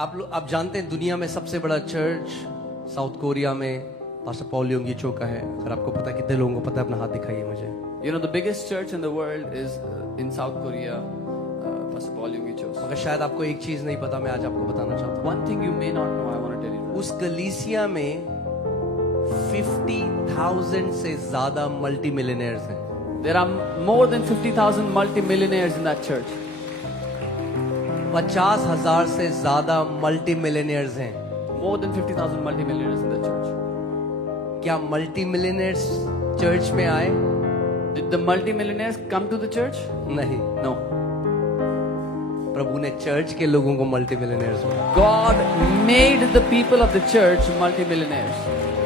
आप जानते हैं दुनिया में सबसे बड़ा चर्च साउथ कोरिया में पास्टर पॉल योंगी चो का है। अगर आपको पता है, कितने लोगों को पता है, अपना हाथ दिखाइए मुझे। You know, the biggest church in the world is in South Korea, Pastor Paul Yoongi Cho. अगर शायद आपको एक चीज नहीं पता, मैं आज आपको बताना चाहता One thing you may not know, I want to tell you. हूँ। उस कलीसिया में 50,000 से ज्यादा मल्टी मिलियनेयर्स हैं। There are more than 50,000 multi-millionaires in that church. 50,000 से ज्यादा मल्टी मिलियनेयर्स हैं। More than 50,000 multi-millionaires in that church. क्या मल्टी मिलियनेयर्स चर्च में आए? Did the multi-millionaires come to the church? नहीं, No. प्रभु ने चर्च के लोगों को मल्टी मिलियनेयर्स बनाया। God made the people of the church multi-millionaires.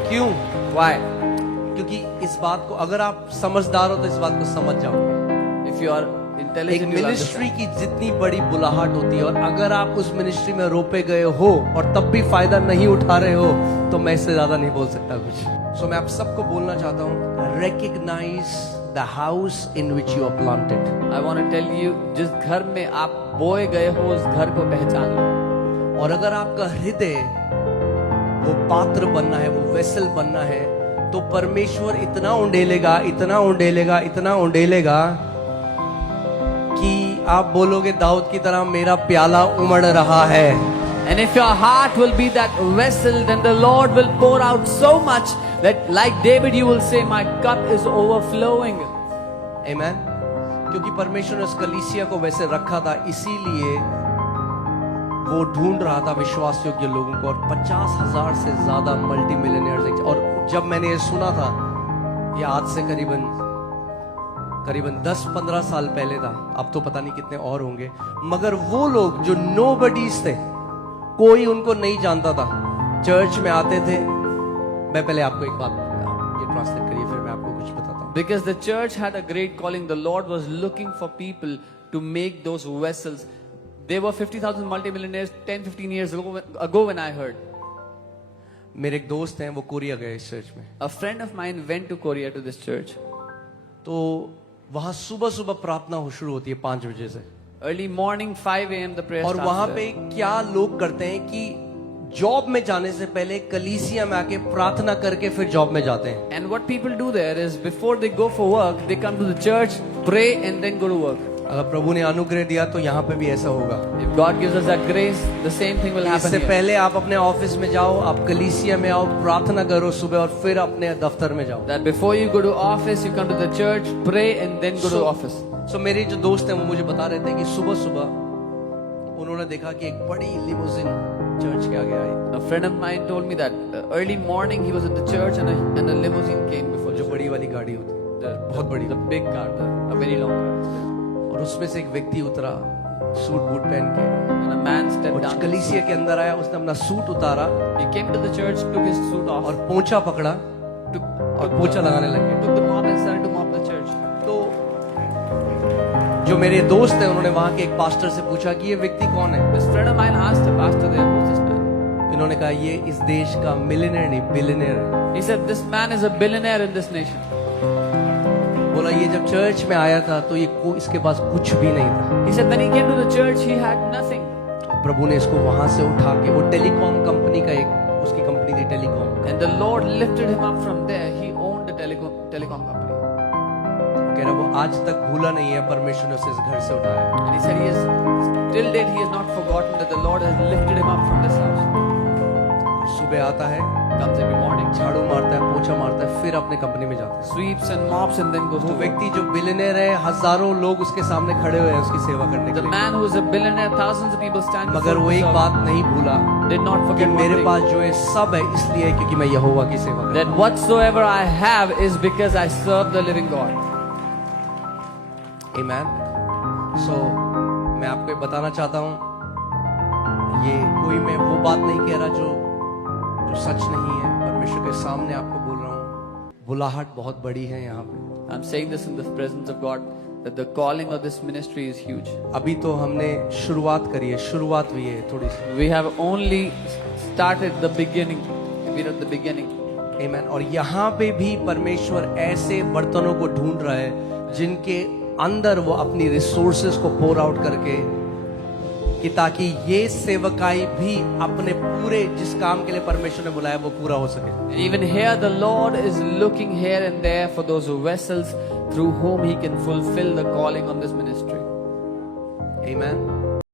क्यों? Why? क्योंकि इस बात को, अगर आप समझदार हो तो इस बात को समझ जाओगे। If you are एक intelligent, you'll मिनिस्ट्री understand. की जितनी बड़ी बुलाहट होती है, और अगर आप उस मिनिस्ट्री में रोपे गए हो और तब भी फायदा नहीं उठा रहे हो, तो मैं इससे ज्यादा नहीं बोल सकता कुछ। सो मैं आप सबको बोलना चाहता हूँ, recognize the house in which you are planted. I want to tell you, जिस घर में आप बोए गए हो, उस घर को पहचान लो। और अगर आपका हृदय वो पात्र बनना है, वो वेसल बनना है, तो परमेश्वर इतना उंडेलेगा, इतना उंडेलेगा, इतना उंडेलेगा कि आप बोलोगे दाऊद की तरह, मेरा प्याला उमड़ रहा है। And if your heart will be that vessel, then the Lord will pour out so much that, like David, you will say, my cup is overflowing. आमेन। क्योंकि परमेश्वर ने उस कलीसिया को वैसे रखा था, इसीलिए वो ढूंढ रहा था विश्वास योग्य लोगों को। और 50,000 से ज्यादा मल्टी मिलियनेयर्स। और जब मैंने ये सुना था, ये आज से करीबन 10-15 साल पहले था। अब तो पता नहीं कितने और होंगे, मगर वो लोग जो नोबडीज थे, कोई उनको नहीं जानता था, चर्च में आते थे। मैं पहले आपको एक बात, ये ट्रांसलेट करिए, फिर मैं आपको कुछ बताता हूँ। Because the church had a great calling, the Lord was looking for people to make those vessels. There were 50,000 multimillionaires 10-15 years ago when I heard. मेरे एक दोस्त हैं, वो कोरिया गए इस चर्च में। A friend of mine went to Korea to this church. तो वहां सुबह सुबह प्रार्थना हो शुरू होती है 5 बजे से। Early morning 5 a.m. the prayer और starts वहां there. पे क्या लोग करते हैं कि जॉब में जाने से पहले कलीसिया में आके प्रार्थना करके फिर जॉब में जाते हैं। And what people do there is, before they go for work, they come to the church, pray and then go to work. अगर प्रभु ने अनुग्रह दिया तो यहाँ पे भी ऐसा होगा। If God gives us that grace, the same thing will happen इससे here. पहले आप अपने ऑफिस में जाओ, आप कलीसिया में आओ, प्रार्थना करो सुबह, और फिर अपने दफ्तर में जाओ। That before you go to office, you come to the church, pray and then go to office. सो मेरे जो दोस्त हैं वो मुझे बता रहे थे कि सुबह सुबह उन्होंने देखा कि एक बड़ी लिमोजिन चर्च के आगे आई, A friend of mine told me that early morning he was in the church and a limousine came before जो the बड़ी वाली गाड़ी होती है, the बहुत बड़ी। the big car, a very long car. और उसमें से एक व्यक्ति उतरा सूट बूट पहन के, And a man stepped और down. कलीसिया के अंदर आया, उसने अपना सूट उतारा He came to the church, took his suit off, और पोंछा पकड़ा और पोंछा लगाने लग गया। took the mop and started to mop the church. तो जो मेरे दोस्त हैं उन्होंने वहां के एक पास्टर से पूछा कि ये व्यक्ति कौन है। This friend of mine asked the pastor there, who's this man? इन्होंने कहा ये इस देश का मिलियनेयर नहीं, बिलियनेयर है। He said, this man is a billionaire in this nation. बोला ये जब चर्च में आया था तो इसके पास कुछ भी नहीं था। He said, when he came to the church, he had nothing. प्रभु ने इसको वहां से उठा के, वो टेलीकॉम कंपनी का एक उसकी कंपनी थी telecom, And the Lord lifted him up from there. He owned the telecom company. कह रहा वो आज तक भूला नहीं है, परमेश्वर ने उसे इस घर से उठाया। And he said, till date, he has not forgotten that the Lord has lifted him up from this house. सुबह आता है, Comes every morning, झाड़ू मारता है, पोछा मारता है, फिर अपने कंपनी में जाता है। sweeps and mops and then goes वो to work. व्यक्ति जो बिलियनेयर है, हजारों लोग उसके सामने खड़े हुए हैं उसकी सेवा करने के The लिए, man who is a billionaire, thousands of people stand मगर वो before एक him, बात नहीं भूला did not कि forget one मेरे thing, पास जो है सब है इसलिए है क्योंकि मैं यहोवा की सेवा करता that whatsoever I have is because I serve the living God. हूं। आमेन। सो मैं आपको ये बताना चाहता हूँ, ये कोई मैं वो बात नहीं कह रहा जो सच नहीं है, परमेश्वर के सामने आपको बोल रहा हूँ, बुलाहट बहुत बड़ी है यहाँ पे। I'm saying this in the presence of God, that the calling of this ministry is huge. अभी तो हमने शुरुआत करी है, शुरुआत हुई है थोड़ी सी। We have only started the beginning. We're at the beginning. आमेन। और यहाँ पे भी परमेश्वर ऐसे बर्तनों को ढूंढ रहा है जिनके अंदर वो अपनी रिसोर्सेज को पोर आउट करके कि ताकि ये सेवकाई भी अपने पूरे जिस काम के लिए परमेश्वर ने बुलाया वो पूरा हो सके. And even here, the Lord is looking here and there for those vessels through whom He can fulfill the calling on this ministry. Amen.